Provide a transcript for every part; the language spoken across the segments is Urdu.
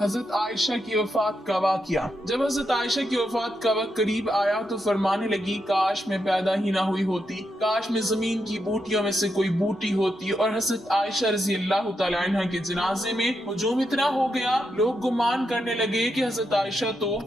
حضرت عائشہ کی وفات کا واقعہ۔ جب حضرت عائشہ کی وفات کا وقت قریب آیا تو فرمانے لگی کاش میں پیدا ہی نہ ہوئی ہوتی، کاش میں زمین کی بوٹیوں میں سے کوئی بوٹی ہوتی۔ اور حضرت عائشہ رضی اللہ تعالی عنہ کے جنازے میں ہجوم اتنا ہو گیا، لوگ گمان کرنے لگے کہ حضرت عائشہ تو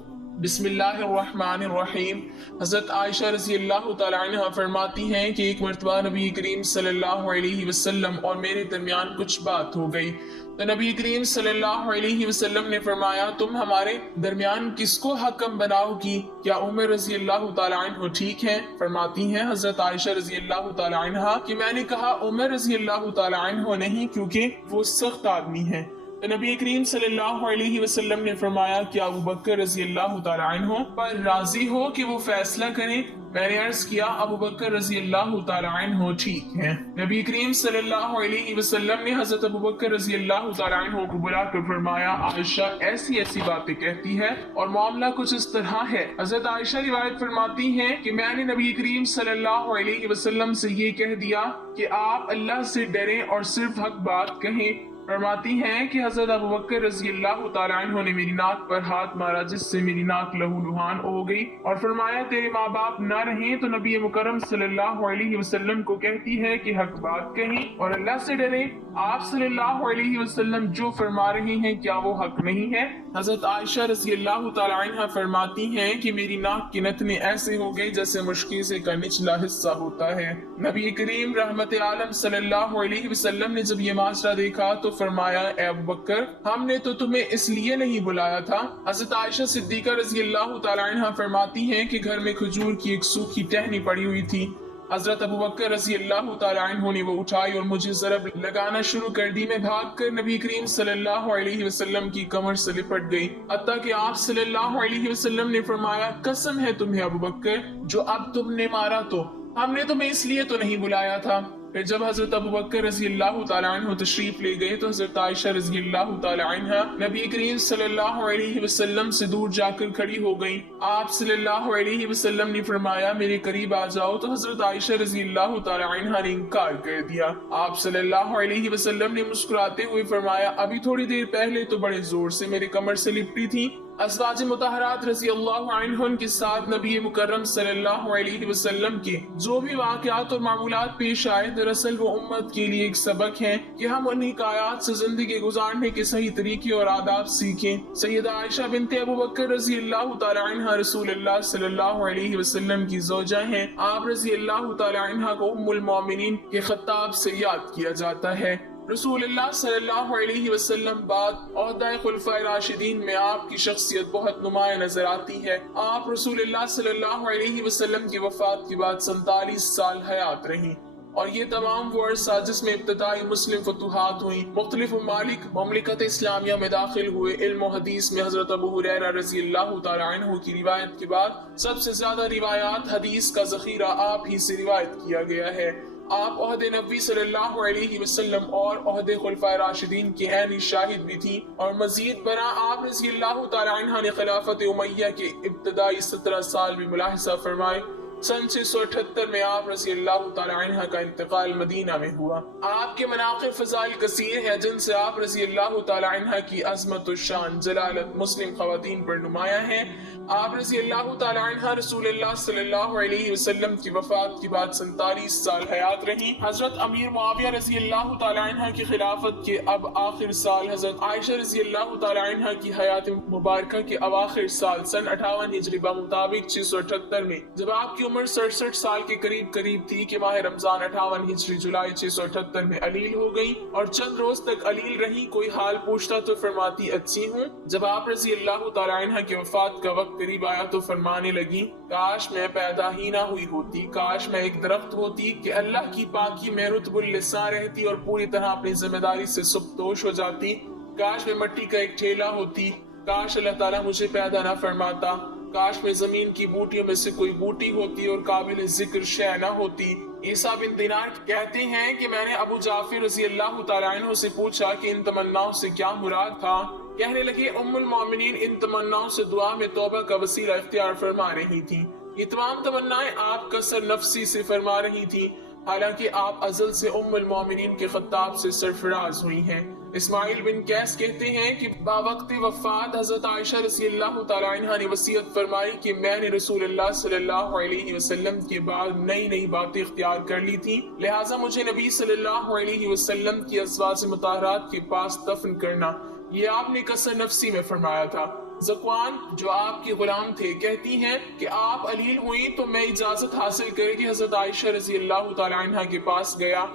بسم اللہ الرحمن الرحیم۔ حضرت عائشہ رضی اللہ تعالی عنہ فرماتی ہیں کہ ایک مرتبہ نبی کریم صلی اللہ علیہ وسلم اور میرے درمیان کچھ بات ہو گئی تو نبی کریم صلی اللہ علیہ وسلم نے فرمایا تم ہمارے درمیان کس کو حکم بناؤ گی؟ کیا عمر رضی اللہ تعالی عنہ ٹھیک ہیں؟ فرماتی ہیں حضرت عائشہ رضی اللہ تعالی عنہ کہ میں نے کہا عمر رضی اللہ تعالی عنہ نہیں، کیونکہ وہ سخت آدمی ہے۔ تو نبی کریم صلی اللہ علیہ وسلم نے فرمایا کہ ابو بکر رضی اللہ تعالی عنہ پر راضی ہو کہ وہ فیصلہ کریں؟ میں نے عرض کیا ابو بکر رضی اللہ تعالی عنہ ٹھیک ہیں۔ نبی کریم صلی اللہ علیہ وسلم نے حضرت ابو بکر رضی اللہ تعالی عنہ کو بلا کر فرمایا عائشہ ایسی ایسی باتیں کہتی ہے اور معاملہ کچھ اس طرح ہے۔ حضرت عائشہ روایت فرماتی ہیں کہ میں نے نبی کریم صلی اللہ علیہ وسلم سے یہ کہہ دیا کہ آپ اللہ سے ڈریں اور صرف حق بات کہیں۔ فرماتی ہیں کہ حضرت ابو بکر رضی اللہ تعالی عنہ نے میری ناک پر ہاتھ مارا جس سے میری ناک لہو لہان ہو گئی اور فرمایا تیرے ماں باپ نہ رہیں تو نبی مکرم صلی اللہ علیہ وسلم کو کہتی ہے کہ حق بات کہیں اور اللہ سے ڈریں۔ آپ صلی اللہ علیہ وسلم جو فرما رہے ہیں کیا وہ حق نہیں ہے؟ حضرت عائشہ رضی اللہ تعالی عنہ فرماتی ہیں کہ میری ناک کی نتنیں ایسے ہو گئی جیسے مشکیزے کا نچلا حصہ ہوتا ہے۔ نبی کریم رحمت عالم صلی اللہ علیہ وسلم نے جب یہ معاشرہ دیکھا تو فرمایا اے ابو بکر ہم نے تو تمہیں اس لیے نہیں بلایا تھا۔ حضرت عائشہ صدیقہ رضی اللہ تعالی عنہ فرماتی ہیں کہ گھر میں کھجور کی ایک سوکھی ٹہنی پڑی ہوئی تھی۔ حضرت ابو بکر رضی اللہ تعالی عنہ نے وہ اٹھائی اور مجھے ضرب لگانا شروع کر دی۔ میں بھاگ کر نبی کریم صلی اللہ علیہ وسلم کی کمر سے لپٹ گئی، حتیٰ کہ آپ صلی اللہ علیہ وسلم نے فرمایا قسم ہے تمہیں ابو بکر جو اب تم نے مارا تو ہم نے تمہیں اس لیے تو نہیں بلایا تھا۔ پھر جب حضرت ابو بکر رضی اللہ تعالی عنہ تشریف لے گئے تو حضرت عائشہ رضی اللہ تعالی عنہ نبی کریم صلی اللہ علیہ وسلم سے دور جا کر کھڑی ہو گئیں۔ آپ صلی اللہ علیہ وسلم نے فرمایا میرے قریب آ جاؤ تو حضرت عائشہ رضی اللہ تعالی عنہ نے انکار کر دیا۔ آپ صلی اللہ علیہ وسلم نے مسکراتے ہوئے فرمایا ابھی تھوڑی دیر پہلے تو بڑے زور سے میرے کمر سے لپٹی تھی۔ ازواج مطہرات رضی اللہ عنہن کے ساتھ نبی مکرم صلی اللہ علیہ وسلم کے جو بھی واقعات اور معمولات پیش آئے دراصل وہ امت کے لیے ایک سبق ہے کہ ہم ان حکایات سے زندگی گزارنے کے صحیح طریقے اور آداب سیکھیں۔ سیدہ عائشہ بنت ابو بکر رضی اللہ تعالی عنہ رسول اللہ صلی اللہ علیہ وسلم کی زوجہ ہیں۔ آپ رضی اللہ تعالی عنہ کو ام المومنین کے خطاب سے یاد کیا جاتا ہے۔ رسول اللہ صلی اللہ علیہ وسلم بعد عہدہ خلفائے راشدین میں آپ کی شخصیت بہت نمایاں نظر آتی ہے۔ آپ رسول اللہ صلی اللہ علیہ وسلم کی وفات کے بعد 47 سال حیات رہیں اور یہ تمام وہ عرصہ جس میں ابتدائی مسلم فتوحات ہوئیں، مختلف ممالک مملکت اسلامیہ میں داخل ہوئے۔ علم و حدیث میں حضرت ابو ہریرہ رضی اللہ تعالی عنہ کی روایت کے بعد سب سے زیادہ روایات حدیث کا ذخیرہ آپ ہی سے روایت کیا گیا ہے۔ آپ عہد نبی صلی اللہ علیہ وسلم اور عہد خلفائے راشدین کی عینی شاہد بھی تھی اور مزید برآں آپ رضی اللہ تعالی عنہ نے خلافت امیہ کے ابتدائی 17 سال بھی ملاحظہ فرمائے۔ سن 678 میں آپ رضی اللہ تعالی عنہ کا انتقال مدینہ میں ہوا۔ آپ کے مناقب فضائل کثیر ہیں جن سے آپ رضی اللہ تعالی عنہ کی عظمت و شان جلالت مسلم خواتین پر نمایاں ہیں۔ آپ رضی اللہ تعالی عنہ رسول اللہ صلی اللہ علیہ وسلم کی وفات کے بعد 47 سال حیات رہیں۔ حضرت امیر معاویہ رضی اللہ تعالی عنہ کی خلافت کے اب آخر سال، حضرت عائشہ رضی اللہ تعالی عنہ کی حیات مبارکہ کے اواخر سال سن 58 ہجری بمطابق 678 میں جب آپ کی عمر 67 سال کے قریب تھی کہ ماہ رمضان 58 ہجری جولائی 678 میں علیل ہو گئی اور چند روز تک علیل رہی۔ کوئی حال پوچھتا تو فرماتی اچھی ہوں۔ جب آپ رضی اللہ تعالی عنہ کی وفات کا وقت قریب آیا تو فرمانے لگی کاش میں پیدا ہی نہ ہوئی ہوتی، کاش میں ایک درخت ہوتی کہ اللہ کی پاکی میں رطب اللسان رہتی اور پوری طرح اپنی ذمہ داری سے سبکدوش ہو جاتی، کاش میں مٹی کا ایک ٹھیلا ہوتی، کاش اللہ تعالیٰ مجھے پیدا نہ فرماتا، کاش میں زمین کی بوٹیوں میں سے کوئی بوٹی ہوتی اور قابل ذکر شے نہ ہوتی۔ عیسیٰ بن دینار کہتے ہیں کہ میں نے ابو جعفر رضی اللہ تعالی عنہ سے پوچھا کہ ان تمناؤں سے کیا مراد تھا؟ کہنے لگے ام المومنین ان تمناؤں سے دعا میں توبہ کا وسیلہ اختیار فرما رہی تھی۔ یہ تمام تمنائیں آپ کثر نفسی سے فرما رہی تھی، حالانکہ آپ ازل سے ام المومنین کے خطاب سے سرفراز ہوئی ہیں۔ اسماعیل بن قیس کہتے ہیں کہ باوقت وفات حضرت عائشہ رضی اللہ تعالی عنہ نے وصیت فرمائی کہ میں نے رسول اللہ صلی اللہ علیہ وسلم کے بعد نئی نئی باتیں اختیار کر لی تھی، لہٰذا مجھے نبی صلی اللہ علیہ وسلم کی ازواج مطہرات کے پاس دفن کرنا، یہ آپ نے قصر نفسی میں فرمایا تھا۔ ذکوان جو آپ کے غلام تھے کہتی ہیں کہ آپ علیل ہوئی تو میں اجازت حاصل کر کے حضرت عائشہ رضی اللہ تعالی عنہ کے پاس گیا۔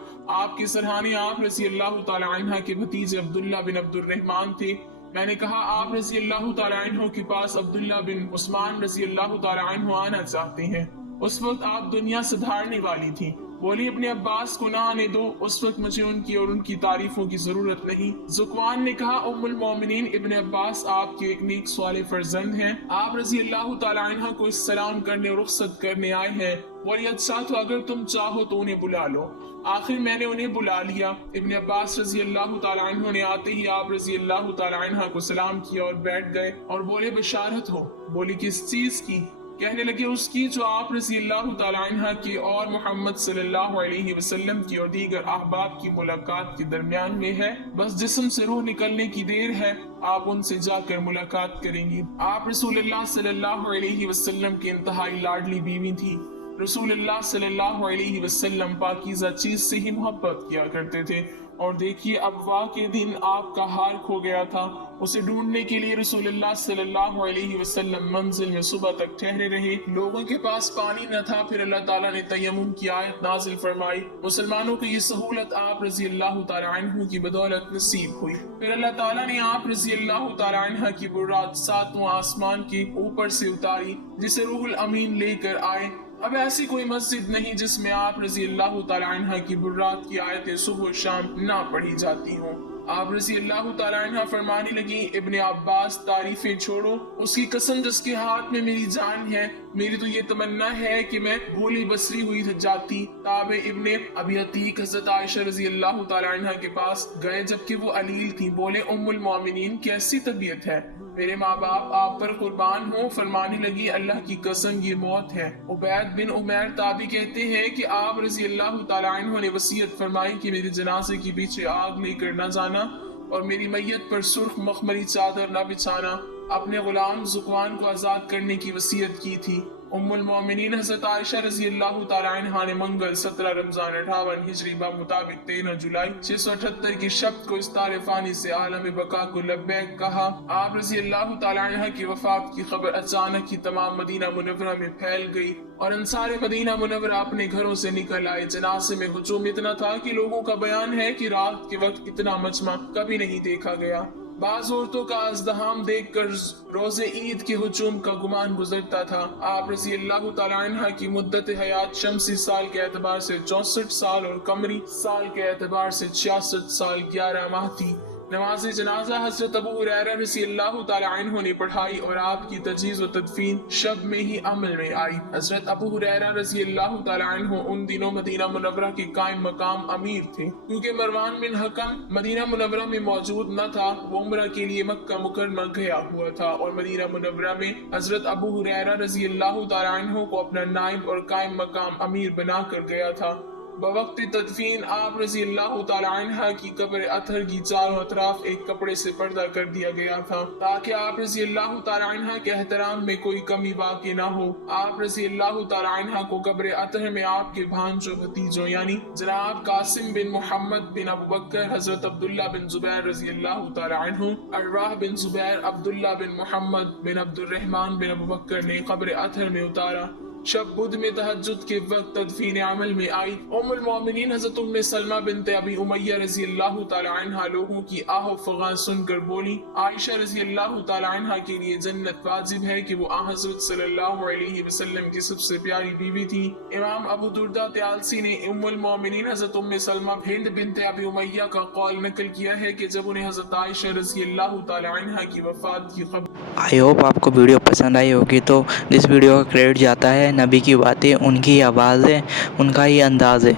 آپ کے سرحانے آپ رضی اللہ تعالی عنہ کے بھتیجے عبداللہ بن عبد الرحمن تھے۔ میں نے کہا آپ رضی اللہ تعالی عنہ کے پاس عبداللہ بن عثمان رضی اللہ تعالی عنہ آنا چاہتے ہیں۔ اس وقت آپ دنیا سے دھارنے والی تھی۔ بولی اپنے عباس کو نہ آنے دو، اس وقت مجھے ان کی اور ان کی تعریفوں کی ضرورت نہیں۔ ذکوان نے کہا ام المومنین ابن عباس آپ کے ایک نیک صالح فرزند ہیں، آپ رضی اللہ تعالی عنہ کو سلام کرنے اور رخصت کرنے آئے ہیں، بولی اچھا تو اگر تم چاہو تو انہیں بلا لو۔ آخر میں نے انہیں بلا لیا۔ ابن عباس رضی اللہ تعالی عنہ نے آتے ہی آپ رضی اللہ تعالی عنہ کو سلام کیا اور بیٹھ گئے اور بولے بشارت ہو۔ بولی کس چیز کی؟ کہنے لگے اس کی جو آپ رضی اللہ تعالی عنہ کی اور محمد صلی اللہ علیہ وسلم کی اور دیگر احباب کی ملاقات کے درمیان میں ہے، بس جسم سے روح نکلنے کی دیر ہے، آپ ان سے جا کر ملاقات کریں گی۔ آپ رسول اللہ صلی اللہ علیہ وسلم کی انتہائی لاڈلی بیوی تھی۔ رسول اللہ صلی اللہ علیہ وسلم پاکیزہ چیز سے ہی محبت کیا کرتے تھے، اور دیکھیے اب واقع دن آپ کا ہار کھو گیا تھا، اسے ڈھونڈنے کے لیے رسول اللہ صلی اللہ علیہ وسلم منزل میں صبح تک ٹھہرے رہے، لوگوں کے پاس پانی نہ تھا، پھر اللہ تعالیٰ نے تیمم کی آیت نازل فرمائی، مسلمانوں کو یہ سہولت آپ رضی اللہ تعالی عنہ کی بدولت نصیب ہوئی۔ پھر اللہ تعالیٰ نے آپ رضی اللہ تعالی عنہ کی برات ساتواں آسمان کے اوپر سے اتاری، جسے روح الامین لے کر آئے۔ اب ایسی کوئی مسجد نہیں جس میں آپ رضی اللہ تعالی عنہ کی برات کی آیتیں صبح و شام نہ پڑھی جاتی ہوں۔ آپ رضی اللہ تعالی عنہ فرمانے لگی ابن عباس تعریفیں چھوڑو، اس کی قسم جس کے ہاتھ میں میری جان ہے، میری تو یہ تمنا ہے کہ میں بھولی بسری ہوئی جاتی۔ تاب ابن ابی عتیق حضرت عائشہ رضی اللہ تعالی عنہ کے پاس گئے جبکہ وہ علیل تھی، بولے ام المومنین کیسی طبیعت ہے؟ میرے ماں باپ آپ پر قربان ہوں۔ فرمانے لگی اللہ کی قسم یہ موت ہے۔ عبید بن عمیر تابی کہتے ہیں کہ آپ رضی اللہ تعالی عنہ نے وصیت فرمائی کہ میرے جنازے کے پیچھے آگ لے کر نہ جانا اور میری میت پر سرخ مخملی چادر نہ بچھانا، اپنے غلام ذکوان کو آزاد کرنے کی وصیت کی تھی۔ ام المومنین حضرت عائشہ رضی اللہ تعالی عنہ نے منگل 17 رمضان 58 ہجری مطابق 13 جولائی 678 کی شب کو استار فانی سے عالم بقا کو لبیک کہا۔ آپ رضی اللہ تعالی عنہ کی وفات کی خبر اچانک ہی تمام مدینہ منورہ میں پھیل گئی اور انصار مدینہ منورہ اپنے گھروں سے نکل آئے۔ جنازے میں ہجوم اتنا تھا کہ لوگوں کا بیان ہے کہ رات کے وقت اتنا مجمع کبھی نہیں دیکھا گیا۔ بعض عورتوں کا ازدحام دیکھ کر روز عید کے ہجوم کا گمان گزرتا تھا۔ آپ رضی اللہ تعالی عنہ کی مدت حیات شمسی سال کے اعتبار سے 64 سال اور قمری سال کے اعتبار سے 66 سال 11 ماہ تھی۔ نماز جنازہ حضرت ابو ہریرہ رضی اللہ تعالی عنہ نے پڑھائی اور آپ کی تجہیز و تدفین شب میں ہی عمل میں آئی۔ حضرت ابو ہریرہ رضی اللہ تعالی عنہ ان دنوں مدینہ منورہ کے قائم مقام امیر تھے، کیونکہ مروان بن حکم مدینہ منورہ میں موجود نہ تھا، وہ عمرہ کے لیے مکہ مکرمہ گیا ہوا تھا اور مدینہ منورہ میں حضرت ابو ہریرہ رضی اللہ تعالی عنہ کو اپنا نائب اور قائم مقام امیر بنا کر گیا تھا۔ بوقت تدفین آپ رضی اللہ تعالی عنہ کی قبر اطہر کی چاروں اطراف ایک کپڑے سے پردہ کر دیا گیا تھا تاکہ آپ رضی اللہ تعالی عنہ کے احترام میں کوئی کمی واقع نہ ہو۔ آپ رضی اللہ تعالی عنہ کو قبر اطہر میں آپ کے بھانجوں بھتیجوں یعنی جناب قاسم بن محمد بن ابو بکر، حضرت عبداللہ بن زبیر رضی اللہ تعالی عنہ، ارواح بن زبیر، عبداللہ بن محمد بن عبد الرحمن بن ابو بکر نے قبر اطہر میں اتارا۔ شب بدھ میں تہجد کے وقت تدفین عمل میں آئی۔ ام المومنین حضرت ام سلمہ بنت ابی امیہ رضی اللہ تعالی عنہ لوگوں کی آہ و فغان سن کر بولی عائشہ رضی اللہ تعالی عنہ کے لیے جنت واجب ہے کہ وہ حضرت صلی اللہ علیہ وسلم کی سب سے پیاری بیوی تھی۔ امام ابو دردہ طیالسی نے ام المومنین حضرت ام سلمہ ہند بنت ابی امیہ کا قول نقل کیا ہے کہ جب انہیں حضرت عائشہ رضی اللہ تعالی عنہ کی وفات کی خبر آئی ہوپ آپ کو ویڈیو پسند آئی ہوگی، تو جس ویڈیو کا کریڈٹ جاتا ہے نبی کی باتیں، ان کی آواز ہے، ان کا ہی انداز ہے۔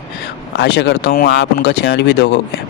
آشا کرتا ہوں آپ ان کا چینل بھی دیکھو گے۔